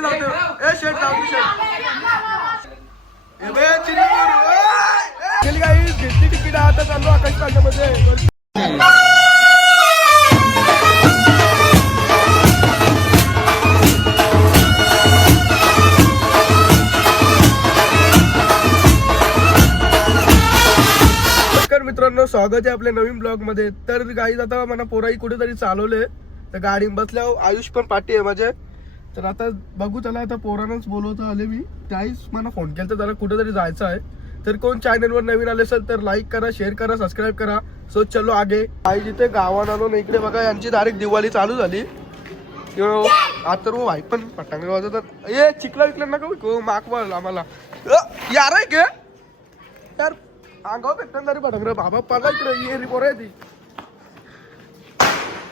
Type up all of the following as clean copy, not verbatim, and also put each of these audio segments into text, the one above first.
दे ए शेट जाऊ दे शेट ए बे चिल्ली चल गाईस घेतली तिकीट आता चाललो आकाश पांड्यामध्ये मित्रांनो स्वागत आहे आपल्या नवीन ब्लॉग मध्ये। तर गाईज आता मला पोराई कुठेतरी चालवले तर गाडी बसल्यावर आयुष पण पाठी आहे माझे। तर आता बघू त्याला आता पोरानंच बोलवतो आले मी त्याहीच मला फोन केला तर त्याला कुठेतरी जायचं आहे। तर कोण चॅनलवर नवीन आले असेल तर लाईक करा, शेअर करा, सबस्क्राईब करा। सो चलो आगे। आई जिथे गावात आलो ना इकडे बघा यांची डायरेक्ट दिवाळी चालू झाली। आता वो भाई पण पटांगण वाजवतात। ए चिकला विकला नका मागवाल आम्हाला यार आहे के यार अंगावर भेटणार तरी पटांगण बाबा पाला इकडे ये रिपोर आहे ती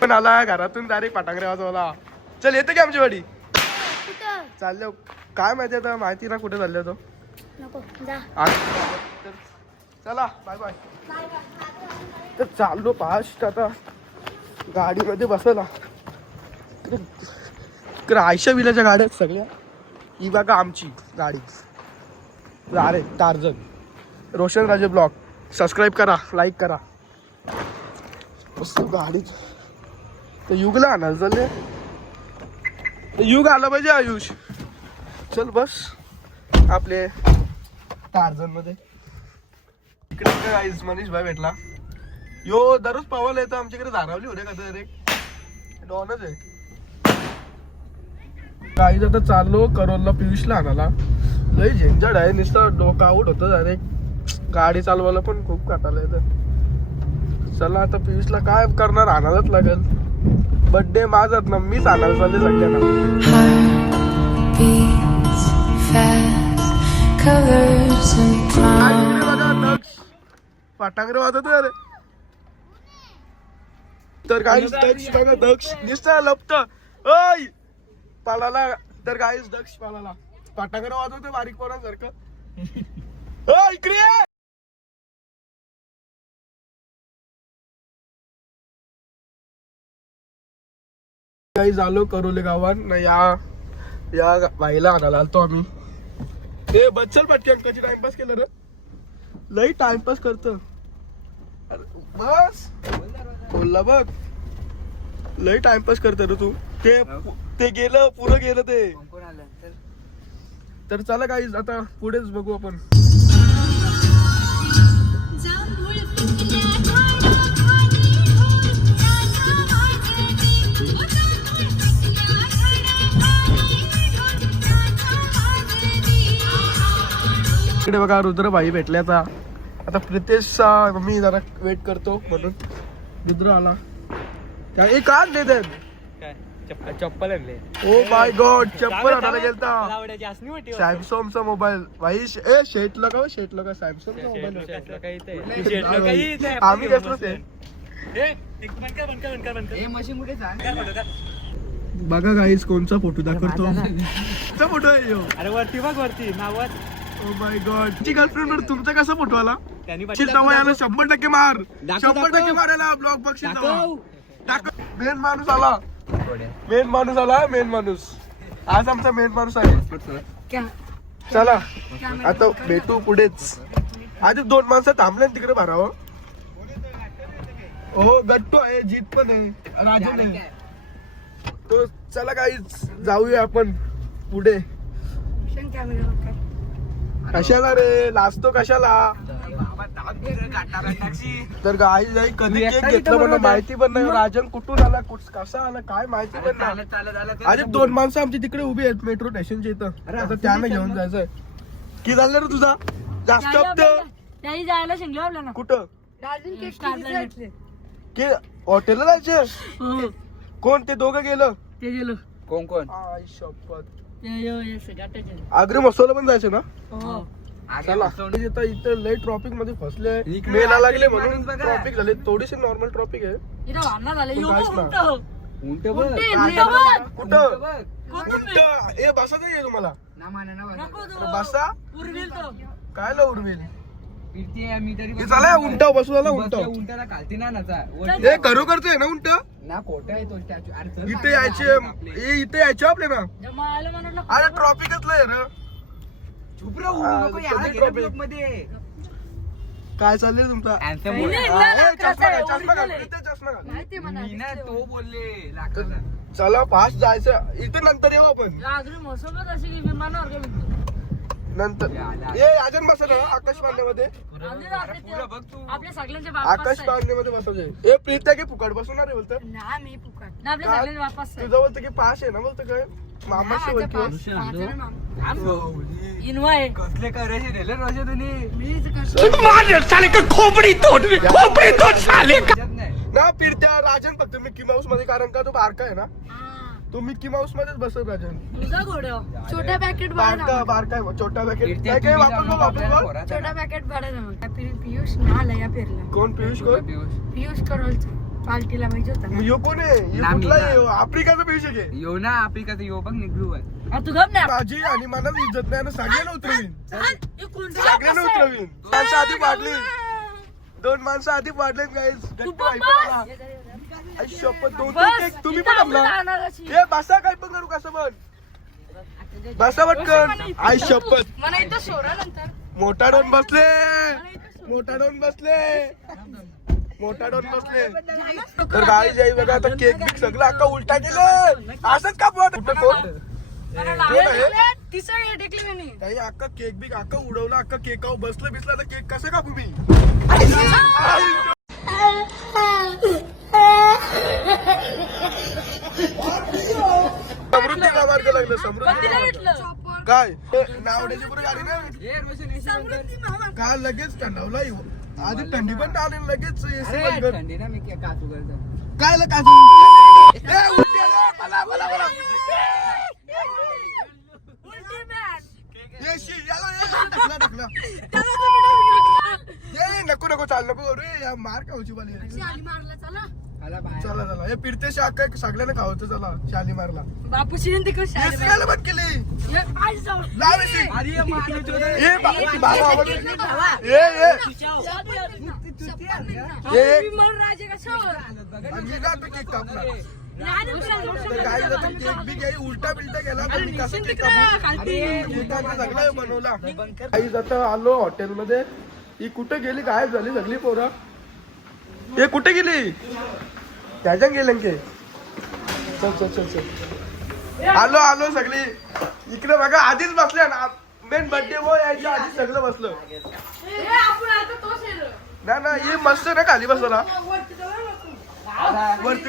पण आला घरातून डायरेक्ट पटांगण वाजवला। चल येते की आमची वाडी चाललो काय माहिती आता माहिती ना कुठे चाललो तो चला बाय बाय। तर चाललो फास्ट आता गाडीमध्ये बसला आयशा विलाच्या गाड्या सगळ्या ही बघा आमची गाडी अरे टार्झन रोशन राजे ब्लॉग सबस्क्राईब करा, लाईक करा। मस्त गाडी तर युगला आणा चालले युग आला पाहिजे आयुष चल बस आपले टार्झन मध्ये इकडे गाईज मनीष भाई भेटला यो दररोज पावायला येतो आमच्याकडे धारावली होते का तर एक डॉनच आहे। गाईज आता चाललो करोलला पियुषला आणायला लय झंझट आहे नुसतं डोकं आऊट होतं डायरेक्ट गाडी चालवायला पण खूप काटायला येतं। चला आता पियुषला काय करणार आणायलाच लागेल बर्थडे माझाच ना मीच आणायला चालले सगळ्यांना। पटांगरे वाजत अरे तर गाईस दक्ष बघा दक्ष दिसतं लपत ओय पालाला तर गाईस दक्ष पालाला पटांगरे वाजवतो बारीक पोरांसारखं ओय इकडे काही झालो करोले गावात ना या बाईला आणायला आलतो आम्ही। ए बच्चल पटकन कशी टाइमपास केलं रे लई टाइमपास करतो बस बोलला बघ लई टाइमपास करतो रे तू ते गेलं पुरं गेलं ते। तर चला गाईज आता पुढेच बघू आपण। इकडे बघा रुद्रभाई भेटल्याचा आता प्रितेशचा मी जरा वेट करतो म्हणून रुद्र आला त्या एक आज देत चप्पल आणले ओ माय गॉड चप्पल आणायला गेलता सॅमसंगचा मोबाईल भाई ए शेटला का सॅमसंगचा मोबाईल आम्ही घेतलो ते बघा गाईस कोणचा फोटो दाखवतो फोटो आहे अरे वरती बघ वरती नावात ओ माय गॉड ची गर्लफ्रेंड वर तुमचा कसा फोटो आला 100% मार 100% मारायला ब्लॉग बक्षीस मेन माणूस आला मेन माणूस आज आमचा मेन माणूस आहे। चला आता भेटू पुढेच आधी 2 माणसं थांबले तिकडे भरावं। हो गट्टू आहे जीत पण आहे राजन आहे तो चला काहीच जाऊया आपण पुढे। कशाला रे लाजतो कशाला तर गाई जाई कधी केक घेतला मला माहिती पण नाही राजन कुठून आला कसा आला काय माहिती पण नाही। अरे 2 माणसं आमची तिकडे उभी आहेत मेट्रो स्टेशनच्या इथं आता त्यांना घेऊन जायचंय। की झालं रे तुझा जास्त कुठं के हॉटेलला जायचे कोण ते दोघं गेलं कोण आई शपथ आग्रे मसाला पण जायचं ना चला इथं लय ट्रॉफिक मध्ये फसले मेला लागले म्हणून ट्रॉफिक झाले थोडीशी नॉर्मल ट्रॉफिक आहे कुठं ए बसा तुम्हाला बसा काय उर्मिल हे चला उंटाव बसू झाला उंटाव. उंटाला खालती ना नाचा हे खरोखरच आहे ना उंट? ना खोटा आहे तो स्टॅच्यू. अरे चल इथे यायचे इथे यायचे आपले ना. अरे ट्रॉफिक असलंय ना. चुप राहू नको याला गेल्या ब्लॉक मध्ये. काय चाललंय तुमचा? Anthem ए, बोल. चष्मा घाल, चष्मा घाल, इथे चष्मा घाल. मी ना तो बोलले लाखाला. चला फास्ट जायचं इथे नंतर येऊ आपण नंतर. ये अजून बसा ना आकाश पांड्यामध्ये. पुढं बघ तू. आपल्या सगळ्यांचे आकाश पांड्यामध्ये बसायचे. ए प्रीत्या की फुकट बसून रे बोलत. ना मी फुकट ना आपल्या सगळ्यांचे वापस तुझं बोलतं की पास आहे ना बोलतं काय मामाशी बोलतो. इनवा आहे कसले करायचे दिले रोजे तुम्ही. ना फिरत्या राजन फक्त मिक्की माऊस मध्ये कारण का तो बारका आहे ना. तो मिक्की माऊस मध्येच बसत राजन. तुझा घोडा छोट्या पॅकेट बारका बारका आहे, छोटा पॅकेट काय काय वापस बोल वापस बोल. छोटा पॅकेट भाडा पियुष नाला या फिरला कोण पियुष कोण? पियुष करोलचा पार्टीला पाहिजे होता यो कोण आहे? यो नामी कुठला ना. आहे? आफ्रिकाचा पियुष आहे की? यो ना आफ्रिकाचा यो बघ निघलू आहे. तू गप ना माझी आणि मला इज्जत नाही ना सगळ्यांना उतरवीन सगळ्यांना उतरवीन. माणसं आधी वाढली, 2 माणसं आधी वाढले गाईज. शपथ 2 तुम्ही पण आपला हे बसा काय पण करू कसं पण बसा पटकन. आई शपथ मला इथं सोडा नंतर मोठा डोन बसले, मोठा डोन बसले, मोठा डोन बसले. तर गाई जाई बघा आता केक बिक सगळं अक्का उलटा केलं असंच का पण कुठं कोण तिसरं टेकली मी काही अक्का केक बिक अक्का उडवला अक्का केकावर बसलं बिसलं तर केक कसं कापू मी. समृद्धी का मार्ग लागलं समृद्धी काय नावड्याची पुढे गाडी ना का लगेच थंडवला आधी थंडी पण आली लगेच एसी बंद कर. थंडी ना मी काचू करतो. काय का नको नको चाल नको रे या मार खाऊची बाली. मारला चला आला बाहेर. चला चला हे फिरते शाखा सगळ्यांना खावतं चला शाली मारला. बापूशी तिकडे एसी काय बंद केली लाव एसी. अरे ये मारलं तुला. ए बाबा आवडलं. ए राजे कशावर मी ना आता केक कापला तर काही जर केक बी काही उलटा बिलटा गेला तर मी कसं केक कापू. केकाचा सगळं बनवला. काही जाता आलो हॉटेलमध्ये. ही कुठे गेली गायब झाली सगळी पोरं. हे कुठे गेली त्याच्या गेलं की. चल चल चल चल आलो आलो सगळी इकडे बघा आधीच बसल्या ना. मेन बर्थडे बॉय यायच्या आधीच सगळं बसलं ना ना. हे मस्त ना खाली बसला वरती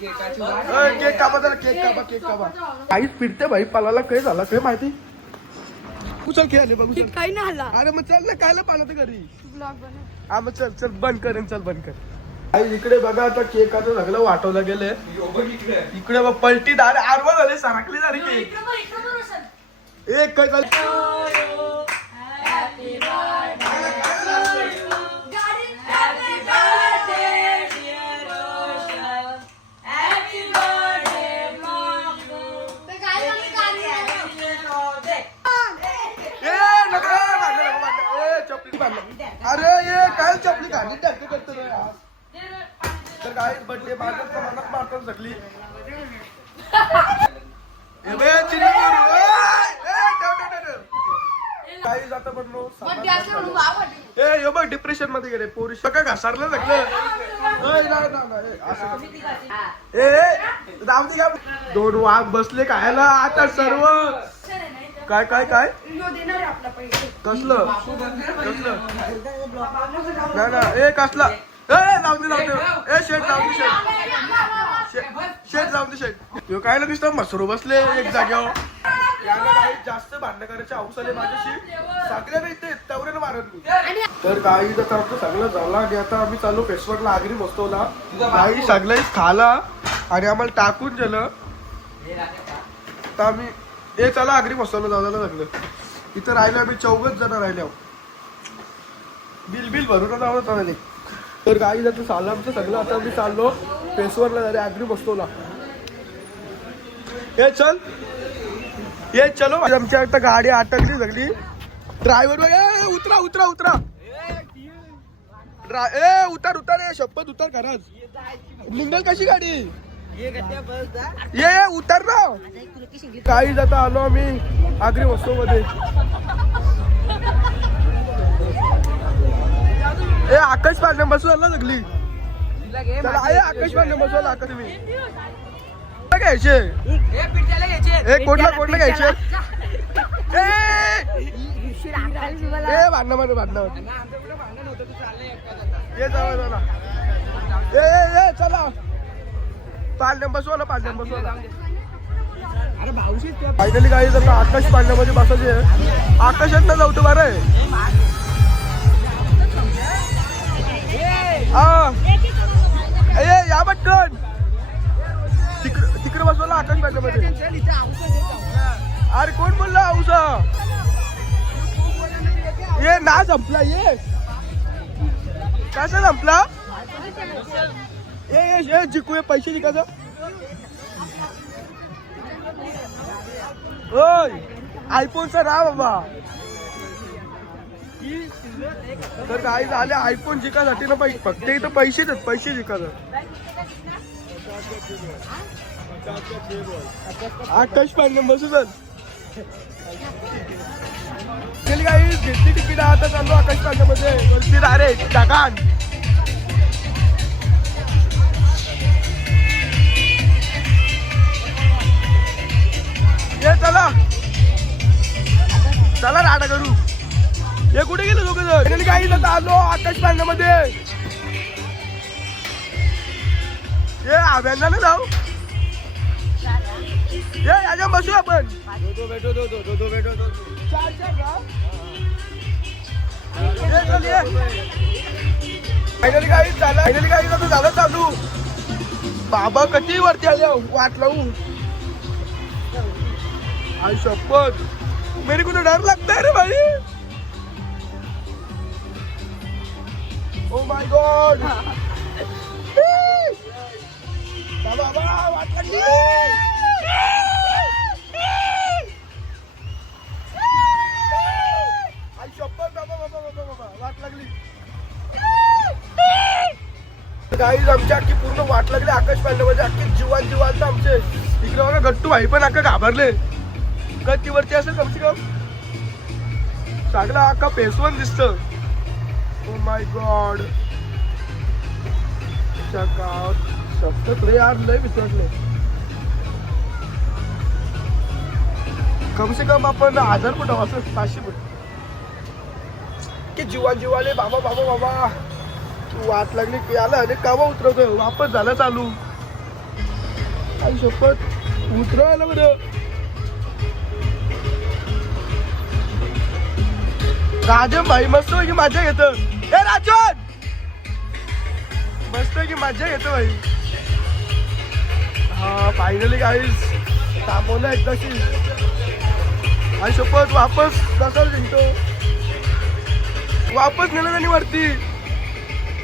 केकाची वाट. केक कापा जरा केक कापा केक कापा. काहीच पिटते भाई पालाला काय झाला काय माहिती. चल खेळले बघू चल. काही नाही हल्ला अरे मग चल ना कायला पाला तर घरी. ब्लॉग बनव हा मग चल चल बंद करेन चल बंद कर. आई इकडे बघा आता केक आता सगळं वाटवलं गेले. इकडे बघ पलटी दार आरवा झाले सरकले झाले केक. एक काय झालं अरे ये काय चपली घाली टाकते करतो तर काय बर्थडे मारतात मनात मारतात सगळी. काही जाता पण ए यो बघ डिप्रेशन मध्ये गेले पोरी सगळं घसारलं सगळं. दोन वाघ बसले खायला आता सर्व काय काय काय कसलं कसलं नाही ना. ए कसला जाऊ दे ए शेट जाऊ दे शेट जाऊ दे शेट. यो काय नुसतं मसरू बसले एक जाग्यावर. याला काही जास्त भांडण करायचे हौस आले माझ्याशी सगळ्या नाही ते तेवढ्याला मारत मी. तर काही आता आमचं सगळं झाला आणि आता आम्ही चालू फेस्टिवलला आगरी बसतोला. काही सगळ्याच खाला आणि आम्हाला टाकून दिलं तर आम्ही ए चला आगरी बसवलं जाऊ सगळं. इथं राहिलो आम्ही 4 जण राहिले. बिल बिल भरून जावं चालेल. तर काही जातं चाललं आमचं सगळं. आता आम्ही चाललो फेस्टिवलला झाले आगरी बसतोला. ये चल ये चलो आमच्या आता गाडी अटकली सगळी ड्रायव्हर उतरा उतरा उतरा ए उतर उतर ये शपथ उतर खरंच निघल कशी गाडी ये उतर ना काही जाता आलो आम्ही आगरी वस्तू मध्ये ए आकाश पाडणे बसू आला सगळी चला आहे आकाश पाडणे बसू आला आकाश तुम्ही घ्यायचे ए कोणला कोणला घ्यायचे ए भांडणं मध्ये भांडणं ये चला चला ए चला पाडणे बसू आला पाडणे बसू आला फायनली काही जर आकाश पाडण्यामध्ये बसायचे आकाशात न जाऊ तर बरं आहे या पटकन तिकडे बसवला आकाश पाडण्यामध्ये अरे कोण बोलला औसा ये ना संपला ये कसा संपला ये जिंकूया पैसे जिंकायचं ओय आयफोनचा राहा बाबा तर काय झाले आयफोन जिंकासाठी ना फक्त इथं पैसेच आहेत पैसे जिंकायचं आकाश पाडणे बसू चल काही घेतली तिकीट आता चाललो आकाश पाडण्यामध्ये वरती अरे ढगान ये चला चला राडा करू हे कुठे गेलं दोघं जण काही जाता आलो आकाश पाडण्यामध्ये ये आव्यांना ना जाऊ ये याच्या बसू आपण फायनली काही झालं फायनली काही झालं चालू बाबा कधी वरती आले वाट लावू आई शपथ मेरे को तो डर लगता है रे भाई ओ माय गॉड बाबा वाट लागली आई शपथ बाबा वाट लागली गाईज आमच्या अख्खी पूर्ण वाट लागली आकाश पाडण्यामध्ये अख्खी जीवान जीवांत आमचे इकडे बघा गट्टू भाई पण अख्खा घाबरले गट्टीवरती असेल कम से कम सगळा अख्खा पेसवन दिसत ओ माय गॉड सप्त रे यार लय विसरले कम से कम आपण 1000 फूट हवं असं 500 फूट की जीवान जीवाले बाबा बाबा बाबा वाट लागली की आला आणि कावा उतरवतो वापस झाला चालू आई शपथ उतरायला बरं राजन भाई मस्त की मजा घेत ए राजन मस्त की मजा घेतो भाई हा फायनली गाईज थांबवलं एकदाशी आई शपथ वापस कसाच जिंकतो वापस नेलं त्यांनी वरती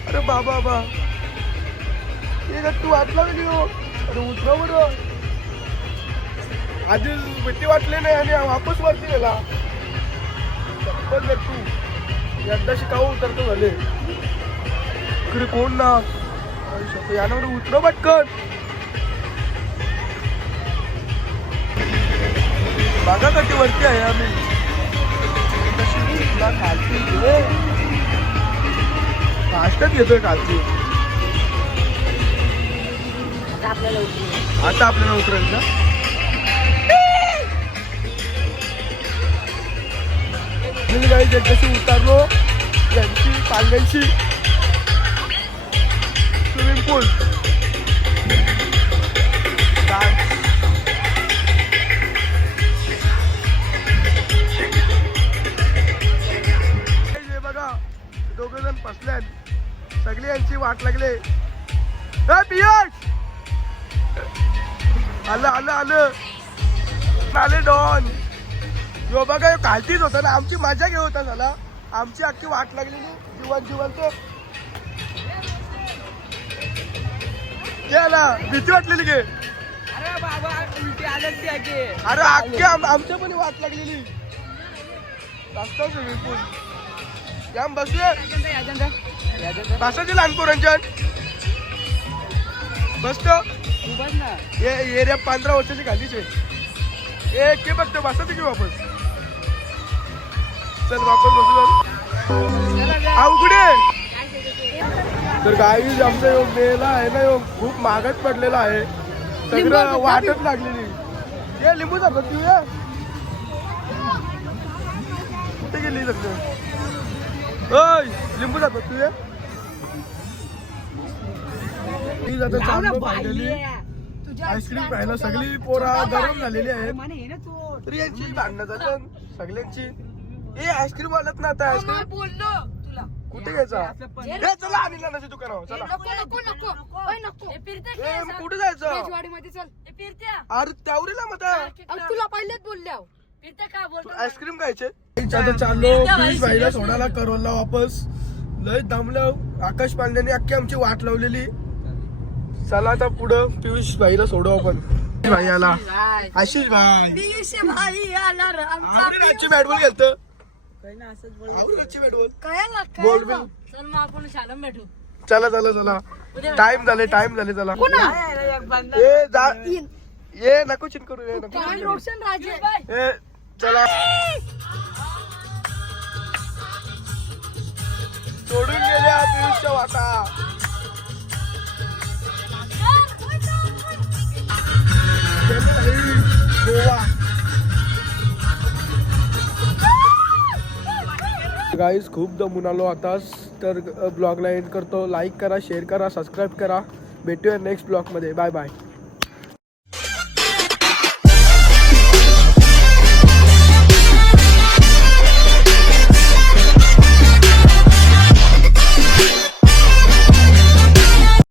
अरे बाबा बा ये तू वाटला गेली हो अरे उतरा बरं आधी भीती वाटली नाही आणि वापस वरती गेला पण तू एकदाशी काव उतरतो झाले इकडे कोण ना यानं उतरो पटकन बघा कशी वरती आहे आम्ही खालती फास्टच घेतोय खालती आता आपल्याला उतरायचं गाडी कशी उतरलो यांची पांड्यांची स्विमिंग पूल बघा दोघ जण फसल्यात सगळी यांची वाट लागले पियश आलं आलं आलं आले डॉन यो बघा खालतीच होता ना आमची मजा घेऊ होता झाला आमची अख्खी वाट लागलेली जीवन जीवन तो गेला भीती वाटलेली गे अरे बाबा उलटी आलं ते आगे. अरे अख्ख्या आमच्या पण वाट लागलेली रस्ता स्विमिंग पूल या बसले बसायचे लहान पोरांच्या बसतो तू बस ना. एरिया 15 वर्षाची खालीच आहे ए के बघतो बसायचं की वापस चल वापस बसू अवघडे तर गावी आमचा योग मेला आहे ना योग खूप महागात पडलेला आहे सगळं वाटच लागलेली ये लिंबू जातात तू या कुठे गेली सगळं ओय लिंबू जातात तू या ती जातं लाव ना चांगलं बाई. पाहिलेली आईस्क्रीम खायला सगळी पोरा गरम झालेली आहेत म्हणे हे ना तू. तरी यांची भांडणं झाली सगळ्यांची ए आईस्क्रीम आलत ना आता आईस्क्रीम बोललो तुला कुठे घ्यायचा आपलं पण- ए चला अनिल नानाच्या दुकानावर चला नको नको नको ओय नको हे फिरते ए मग कुठे जायचं मध्ये चल हे फिरत्या अरे त्यावरीला मग तुला पहिलेच बोलल्या फिरते का बोलतो आईस्क्रीम खायचे आता चाललो पियुष भाईला सोडायला करोलला वापस लय दमलं आकाश पांड्याने अख्खी आमची वाट लावलेली चला आता पुढं पियुष भाईला सोडू आपण भाई आला आशिष भाई पियुष भाई आला रे आमचा आवडी रातची बॅट बॉल खेळतं काही ना असंच बोल. आवडी रातची बॅट बॉल काय बोल बिल. चल मग आपण शाळेत भेटू चला चला चला टाइम झाले चला काय रे एक बंदा. ए जा ये नको चिन करू ये नको काय रोशन राजे ए चला सोडून गेल्या पियुषच्या वाटा गोवा गाईज खूप दमून आलो आताच तर ब्लॉगला एंड करतो लाईक करा शेअर करा सबस्क्राईब करा भेटूया नेक्स्ट ब्लॉगमध्ये बाय बाय